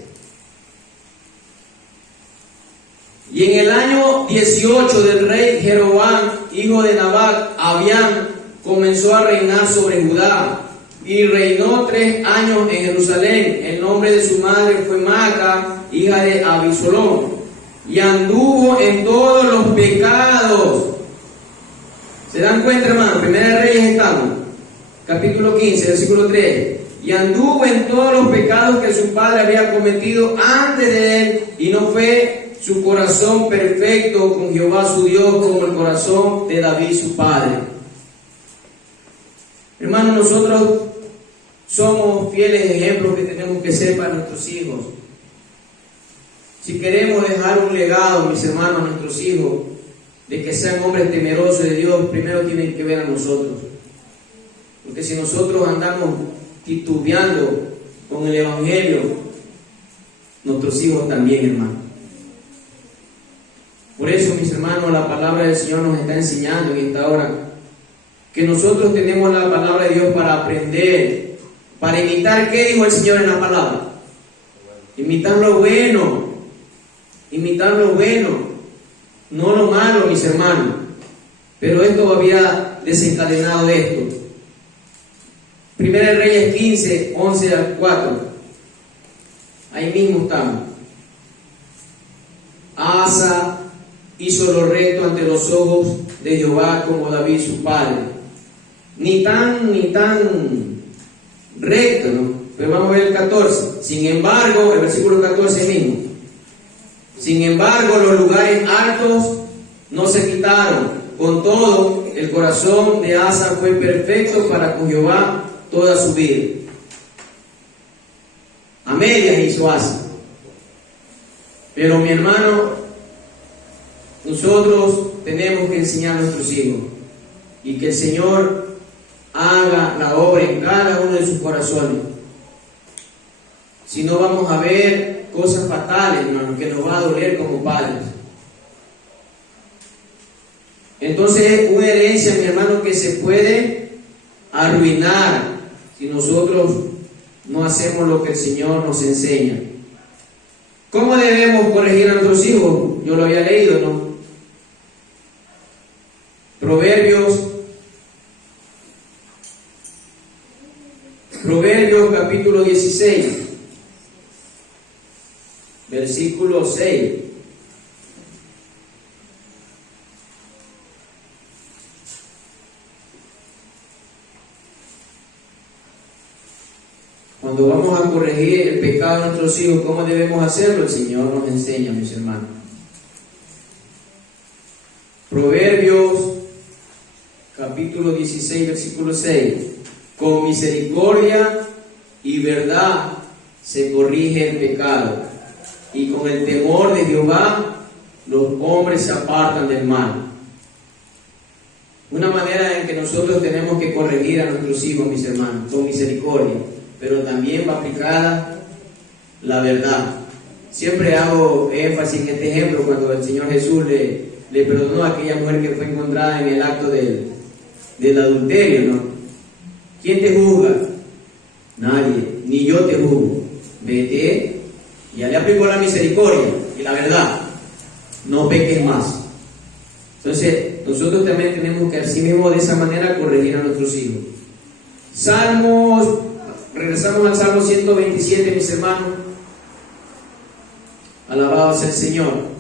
Y en el año 18 del rey Jeroboam, hijo de Nabat, Abián comenzó a reinar sobre Judá y reinó 3 años en Jerusalén. El nombre de su madre fue Maaca, hija de Abisolón, y anduvo en todos los pecados. ¿Se dan cuenta, hermano? Primera de Reyes estamos, capítulo 15, versículo 3. Y anduvo en todos los pecados que su padre había cometido antes de él, y no fue su corazón perfecto con Jehová su Dios como el corazón de David su padre. Hermanos, nosotros somos fieles ejemplos que tenemos que ser para nuestros hijos. Si queremos dejar un legado, mis hermanos, a nuestros hijos, de que sean hombres temerosos de Dios, primero tienen que ver a nosotros. Porque si nosotros andamos titubeando con el Evangelio, nuestros hijos también, hermano. Por eso, mis hermanos, la palabra del Señor nos está enseñando en esta hora que nosotros tenemos la palabra de Dios para aprender, para imitar. ¿Qué dijo el Señor en la palabra? Imitar lo bueno, no lo malo, mis hermanos. Pero esto había desencadenado esto. Primera de Reyes 15, 11 al 4. Ahí mismo estamos. Asa hizo lo recto ante los ojos de Jehová como David su padre. Ni tan recto, ¿no? Pero vamos a ver el 14. Sin embargo, el versículo 14 mismo. Sin embargo, los lugares altos no se quitaron. Con todo, el corazón de Asa fue perfecto para con Jehová toda su vida. A medias hizo Asa. Pero mi hermano, nosotros tenemos que enseñar a nuestros hijos y que el Señor haga la obra en cada uno de sus corazones. Si no, vamos a ver cosas fatales, hermano, que nos va a doler como padres. Entonces, una herencia, mi hermano, que se puede arruinar si nosotros no hacemos lo que el Señor nos enseña. ¿Cómo debemos corregir a nuestros hijos? Yo lo había leído, ¿no? Proverbios capítulo 16, versículo 6. Cuando vamos a corregir el pecado de nuestros hijos, ¿cómo debemos hacerlo? El Señor nos enseña, mis hermanos. Proverbios capítulo 16, versículo 6. Con misericordia y verdad se corrige el pecado, y con el temor de Jehová los hombres se apartan del mal. Una manera en que nosotros tenemos que corregir a nuestros hijos, mis hermanos, con misericordia, pero también va aplicada la verdad. Siempre hago énfasis en este ejemplo cuando el Señor Jesús le perdonó a aquella mujer que fue encontrada en el acto del adulterio, ¿no? ¿Quién te juzga? Nadie, ni yo te juzgo. Vete, ya le aplicó la misericordia y la verdad. No peques más. Entonces, nosotros también tenemos que así mismo de esa manera corregir a nuestros hijos. Salmos, regresamos al Salmo 127, mis hermanos. Alabado sea el Señor.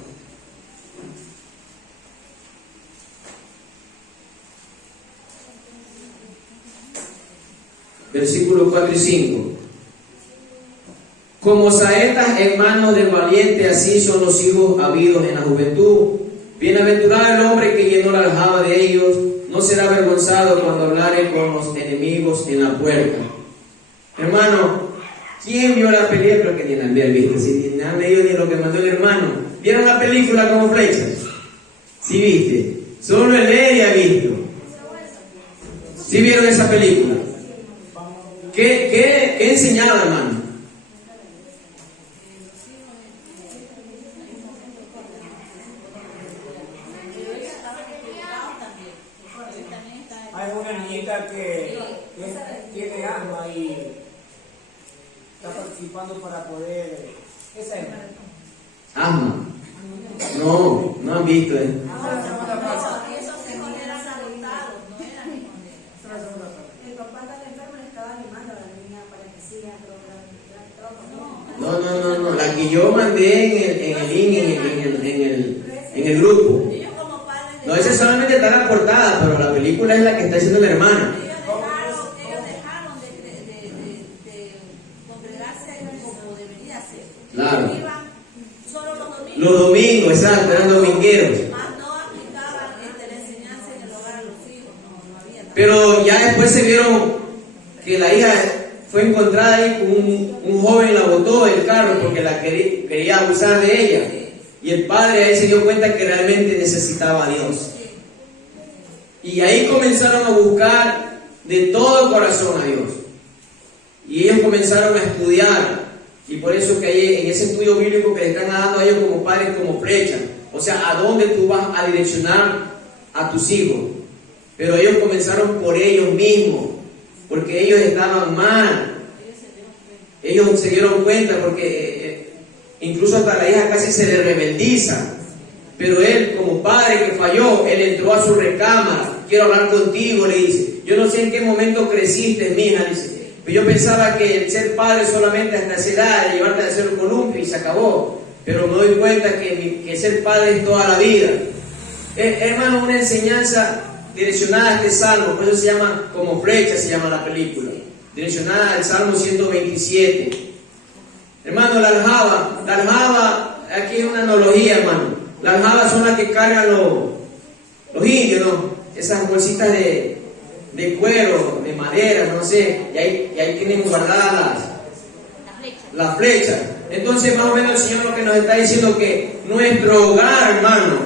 Versículos 4 y 5. Como saetas en manos del valiente, así son los hijos habidos en la juventud. Bienaventurado el hombre que llenó la aljaba de ellos, no será avergonzado cuando hablare con los enemigos en la puerta. Hermano, ¿quién vio la película? Que ni la había visto, si ni han leído ni lo que mandó el hermano. ¿Vieron la película como flechas? ¿Sí viste? Solo el Eri ha visto. ¿Sí vieron esa película? ¿Qué enseñaba, hermano? Hay una niñita que tiene alma y está participando para poder. Esa es. Asma. No han visto, Esos hijos eran adoptados, no eran hijos de ella. El papá estaba enfermo y le estaba animando a la niña para que siga No. La que yo mandé en el grupo. Ellos como padres No, esa solamente está en la portada, pero la película es la que está haciendo la hermana. ellos dejaron de congregarse como debería ser. Claro. Iban solo los domingos. Los domingos, exacto, eran domingueros. Más no aplicaban la enseñanza en el hogar a los hijos, no había nada. Pero ya después se vieron que la hija fue encontrada ahí con un joven, la botó del carro porque la quería abusar de ella. Y el padre ahí se dio cuenta que realmente necesitaba a Dios. Y ahí comenzaron a buscar de todo corazón a Dios. Y ellos comenzaron a estudiar. Y por eso que ahí en ese estudio bíblico que le están dando a ellos como padres, como flecha. O sea, a dónde tú vas a direccionar a tus hijos. Pero ellos comenzaron por ellos mismos. Porque ellos estaban mal. Ellos se dieron cuenta porque incluso hasta la hija casi se le rebeldiza. Pero él, como padre que falló, él entró a su recámara. Quiero hablar contigo, le dice. Yo no sé en qué momento creciste, mija, dice. Pero yo pensaba que el ser padre solamente hasta esa edad, llevarte a hacer un columpio y se acabó. Pero me doy cuenta que ser padre es toda la vida. Hermano, una enseñanza direccionada a este salmo, por eso se llama como flecha, se llama la película. Direccionada al Salmo 127. Hermano, la aljaba, aquí es una analogía, hermano. Las aljabas son las que cargan los indios, ¿no? Esas bolsitas de cuero, de madera, no sé, y ahí tienen guardadas las flechas. Entonces, más o menos el Señor lo que nos está diciendo que nuestro hogar, hermano,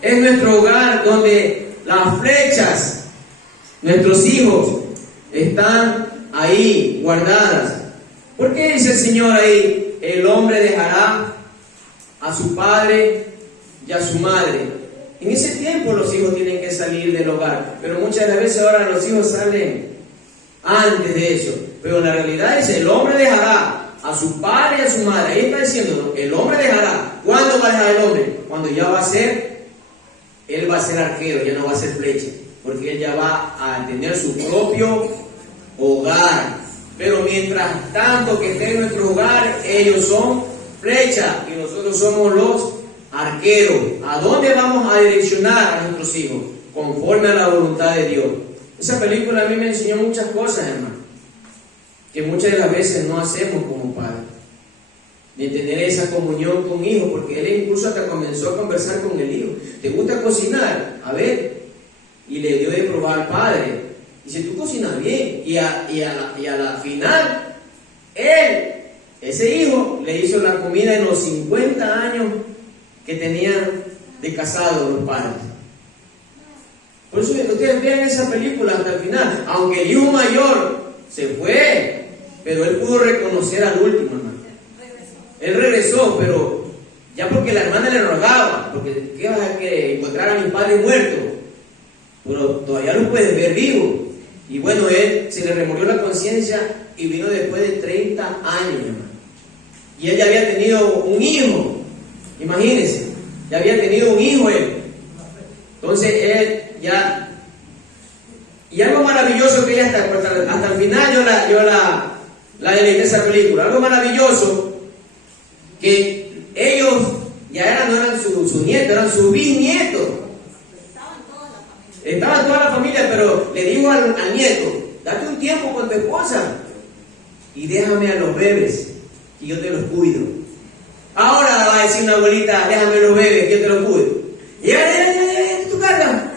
es nuestro hogar donde las flechas, nuestros hijos, están ahí guardadas. ¿Por qué dice el Señor ahí? El hombre dejará a su padre y a su madre. En ese tiempo los hijos tienen que salir del hogar, pero muchas veces ahora los hijos salen antes de eso. Pero la realidad es el hombre dejará a su padre y a su madre. Ahí está diciendo, el hombre dejará. ¿Cuándo va a dejar el hombre? Cuando ya va a ser, él va a ser arquero, ya no va a ser flecha, porque él ya va a tener su propio hogar. Pero mientras tanto que esté en nuestro hogar, ellos son flecha y nosotros somos los arqueros. ¿A dónde vamos a direccionar a nuestros hijos? Conforme a la voluntad de Dios. Esa película a mí me enseñó muchas cosas, hermano, que muchas de las veces no hacemos como padres. De tener esa comunión con hijos, porque él incluso hasta comenzó a conversar con el hijo. ¿Te gusta cocinar? A ver. Y le dio de probar al padre. Dice, tú cocinas bien. Y a la final, ese hijo, le hizo la comida en los 50 años que tenían de casados los padres. Por eso ustedes vean esa película hasta el final. Aunque el hijo mayor se fue, pero él pudo reconocer al último, hermano. Él regresó, pero ya porque la hermana le rogaba, porque ¿qué vas a que encontrar a mi padre muerto? Pero todavía lo puedes ver vivo. Y bueno, él se le removió la conciencia y vino después de 30 años, hermano. Y él ya había tenido un hijo, imagínense, ya había tenido un hijo él. Entonces él ya, y algo maravilloso que ella hasta el final yo la deleité esa película, algo maravilloso que ellos ya no eran sus nietos, eran sus bisnietos. Estaba toda la familia, pero le dijo al nieto, date un tiempo con tu esposa y déjame a los bebés, que yo te los cuido. Ahora va a decir una abuelita, déjame a los bebés, que yo te los cuido. Y ya, tu carga.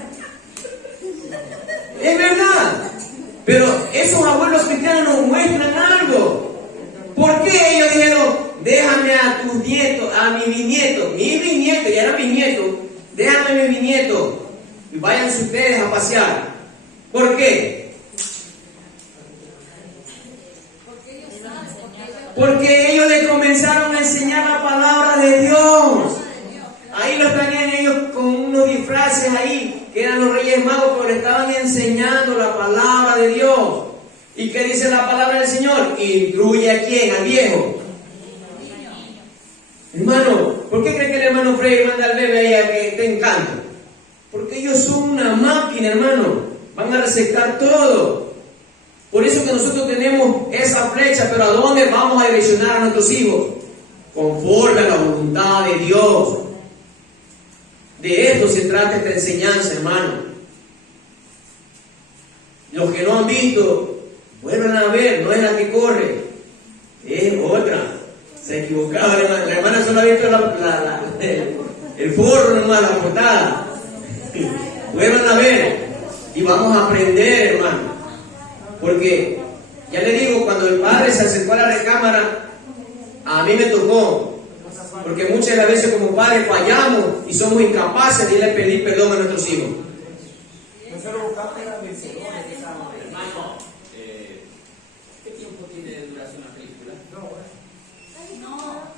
Es verdad. Pero esos abuelos cristianos nos muestran algo. ¿Por qué ellos dijeron, déjame a tus nietos, a mi bisnieto, ya era bisnieto, déjame a mi bisnieto y vayan ustedes a pasear? ¿Por qué? Porque ellos le comenzaron a enseñar la palabra de Dios. Ahí lo están ellos con unos disfraces ahí, que eran los Reyes Magos, pero le estaban enseñando la palabra de Dios. ¿Y qué dice la palabra del Señor? Instruye a quién, al viejo. Hermano, ¿por qué cree que el hermano Freddy manda al bebé ahí a que te encanta? Porque ellos son una máquina, hermano. Van a recetar todo. Por eso que nosotros tenemos esa flecha, pero ¿a dónde vamos a direccionar a nuestros hijos? Conforme a la voluntad de Dios. De esto se trata esta enseñanza, hermano. Los que no han visto, vuelvan a ver, no es la que corre, es otra. Se equivocaba, la hermana solo ha visto el forro nomás, la portada. Vuelvan a ver y vamos a aprender, hermano. Porque, ya le digo, cuando el padre se acercó a la recámara, a mí me tocó. Porque muchas de las veces como padres fallamos y somos incapaces de ir a pedir perdón a nuestros hijos. Nosotros buscamos la vencedora de esa manera. Hermano, ¿qué tiempo tiene de duración la película? 2 horas.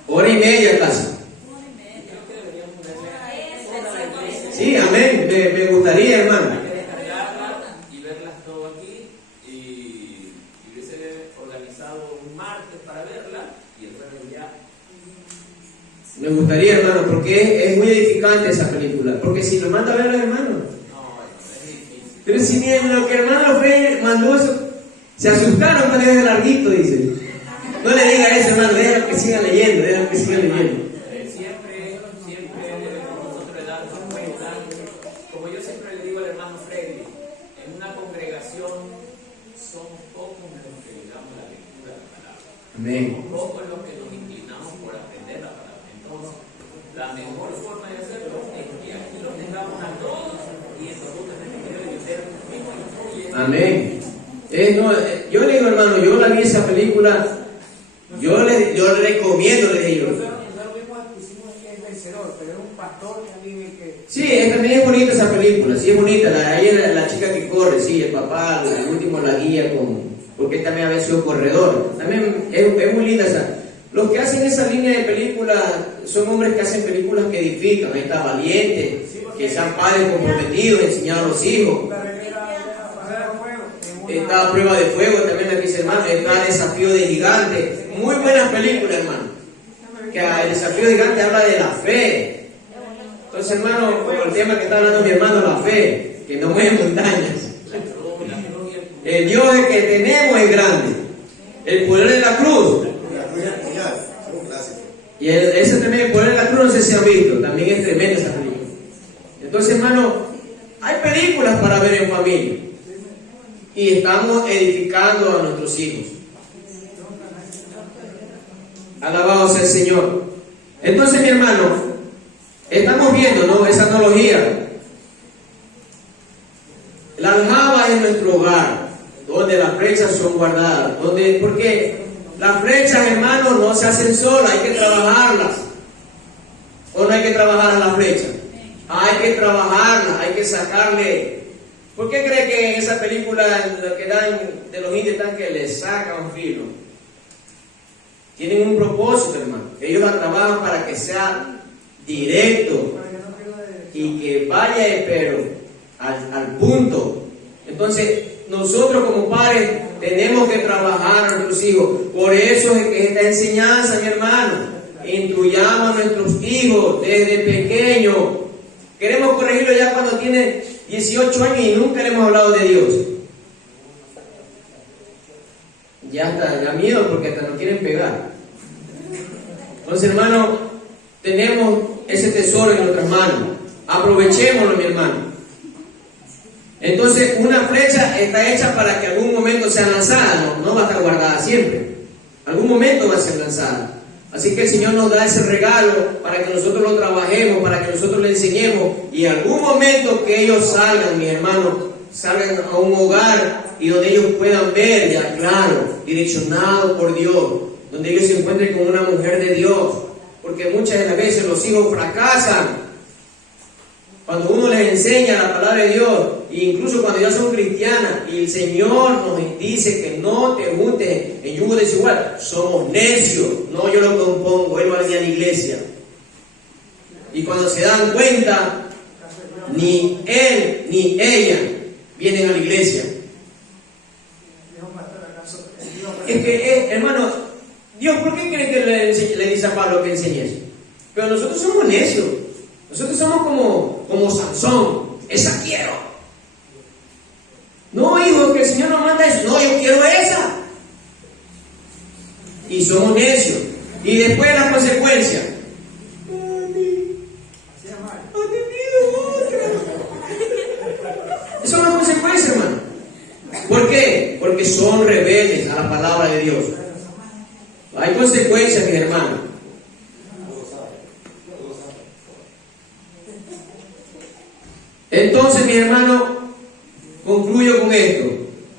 Hora y media casi. Creo que deberíamos verla. Sí, amén. Me gustaría, hermano. Hay que descargarla y verlas todo aquí y hubiese organizado un martes para verla y el jueves ya. Me gustaría, hermano, porque es muy edificante esa película. Porque si lo manda a ver, hermano. No, es difícil. Pero si bien lo que hermano Frey mandó eso, se asustaron cuando es larguito, dice. No le diga eso, hermano, déjalo que siga leyendo, déjalo que siga leyendo. Siempre debemos nosotros darnos cuenta, como yo siempre le digo al hermano Freddy, en una congregación somos pocos los que llegamos a la lectura de la palabra. Amén. Pocos los que nos inclinamos por aprender la palabra. Entonces, la mejor forma de hacerlo es que aquí los tengamos a todos y entonces tenemos que ser mismo influye. Amén. Yo le digo, hermano, yo la vi esa película, yo le recomiendo, le digo. Nosotros mismos pusimos que es vencedor, pero es un pastor también que... Sí, también es bonita esa película, sí es bonita. Ahí es la chica que corre, sí, el papá, el último la guía porque él también había sido corredor. También es muy linda esa. Los que hacen esa línea de películas son hombres que hacen películas que edifican. Ahí está Valiente, que sean padres comprometidos, enseñar a los hijos. Está Prueba de Fuego, también la que dice hermano. Está Desafío de Gigante. Muy buenas películas, hermano. Que el Desafío de Gigante habla de la fe. Entonces, hermano, como el tema que está hablando mi hermano, la fe, que no mueve montañas. El Dios que tenemos es grande. El poder de la cruz. Y ese también, el poder de la cruz, no sé si han visto. También es tremenda esa película. Entonces, hermano, hay películas para ver en familia. Y estamos edificando a nuestros hijos. Alabado sea el Señor. Entonces, mi hermano, estamos viendo, ¿no?, esa analogía. La aljaba es nuestro hogar, donde las flechas son guardadas. Porque las flechas, hermano, no se hacen solas, hay que trabajarlas. ¿O no hay que trabajar a las flechas? Hay que trabajarlas, hay que sacarle. ¿Por qué cree que en esa película lo que dan de los indios están que le sacan filo? Tienen un propósito, hermano. Ellos la trabajan para que sea directo y que vaya, pero al punto. Entonces, nosotros como padres tenemos que trabajar a nuestros hijos. Por eso es que esta enseñanza, mi hermano, instruyamos a nuestros hijos desde pequeños. Queremos corregirlo ya cuando tienen 18 años y nunca le hemos hablado de Dios. Ya está, da miedo porque hasta nos quieren pegar. Entonces, hermano, tenemos ese tesoro en nuestras manos. Aprovechémoslo, mi hermano. Entonces, una flecha está hecha para que algún momento sea lanzada, no va a estar guardada siempre. Algún momento va a ser lanzada. Así que el Señor nos da ese regalo para que nosotros lo trabajemos, para que nosotros le enseñemos. Y en algún momento que ellos salgan, mis hermanos, salgan a un hogar y donde ellos puedan ver ya claro, direccionado por Dios, donde ellos se encuentren con una mujer de Dios. Porque muchas de las veces los hijos fracasan Cuando uno les enseña la palabra de Dios, e incluso cuando ya son cristianas, y el Señor nos dice que no te juntes en yugo desigual, somos necios. No, yo lo compongo, Él va a venir a la iglesia. Y cuando se dan cuenta, ni él ni ella vienen a la iglesia. Es que, hermano, Dios, ¿por qué cree que le dice a Pablo que enseñe eso? Pero nosotros somos necios. Nosotros somos como Sansón. Esa quiero. No, hijo, que el Señor nos manda eso. No, yo quiero esa. Y somos necios. Y después las consecuencias. Esas son las consecuencias, hermano. ¿Por qué? Porque son rebeldes a la palabra de Dios. Hay consecuencias, mis hermanos. Entonces, mi hermano, concluyo con esto.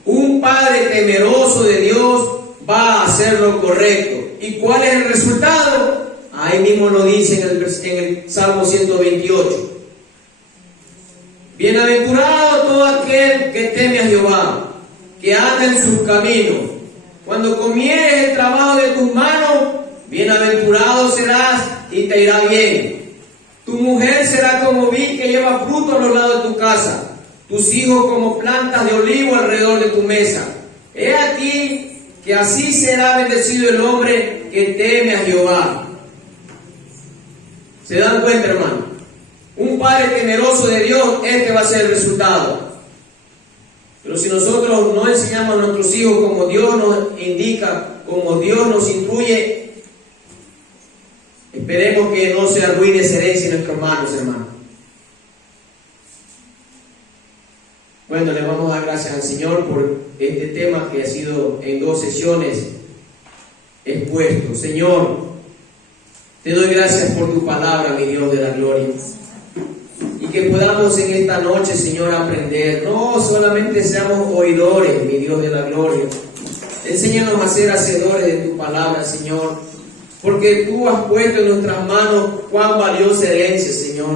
Un padre temeroso de Dios va a hacer lo correcto. ¿Y cuál es el resultado? Ahí mismo lo dice en el Salmo 128. Bienaventurado todo aquel que teme a Jehová, que anda en sus caminos. Cuando comieres el trabajo de tus manos, bienaventurado serás y te irá bien. Tu mujer será como vid que lleva fruto a los lados de tu casa, tus hijos como plantas de olivo alrededor de tu mesa. He aquí que así será bendecido el hombre que teme a Jehová. ¿Se dan cuenta, hermano? Un padre temeroso de Dios, este va a ser el resultado. Pero si nosotros no enseñamos a nuestros hijos como Dios nos indica, como Dios nos instruye, esperemos que no se arruine esa herencia en nuestros manos, hermanos. Bueno, le vamos a dar gracias al Señor por este tema que ha sido en 2 sesiones expuesto. Señor, te doy gracias por tu palabra, mi Dios de la gloria. Y que podamos en esta noche, Señor, aprender. No solamente seamos oidores, mi Dios de la gloria. Enséñanos a ser hacedores de tu palabra, Señor. Porque tú has puesto en nuestras manos cuán valiosa herencia, Señor.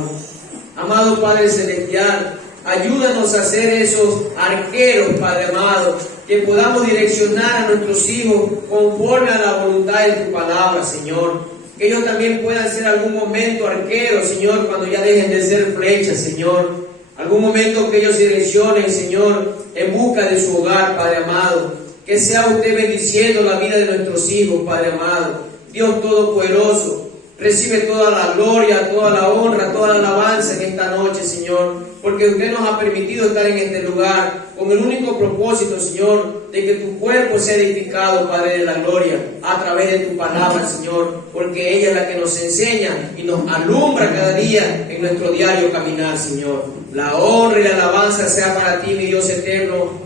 Amado Padre Celestial, ayúdanos a ser esos arqueros, Padre amado, que podamos direccionar a nuestros hijos conforme a la voluntad de tu palabra, Señor. Que ellos también puedan ser algún momento arqueros, Señor, cuando ya dejen de ser flechas, Señor. Algún momento que ellos direccionen, Señor, en busca de su hogar, Padre amado. Que sea usted bendiciendo la vida de nuestros hijos, Padre amado. Dios Todopoderoso, recibe toda la gloria, toda la honra, toda la alabanza en esta noche, Señor, porque usted nos ha permitido estar en este lugar con el único propósito, Señor, de que tu cuerpo sea edificado, Padre de la gloria, a través de tu palabra, Señor, porque ella es la que nos enseña y nos alumbra cada día en nuestro diario caminar, Señor. La honra y la alabanza sea para ti, mi Dios eterno.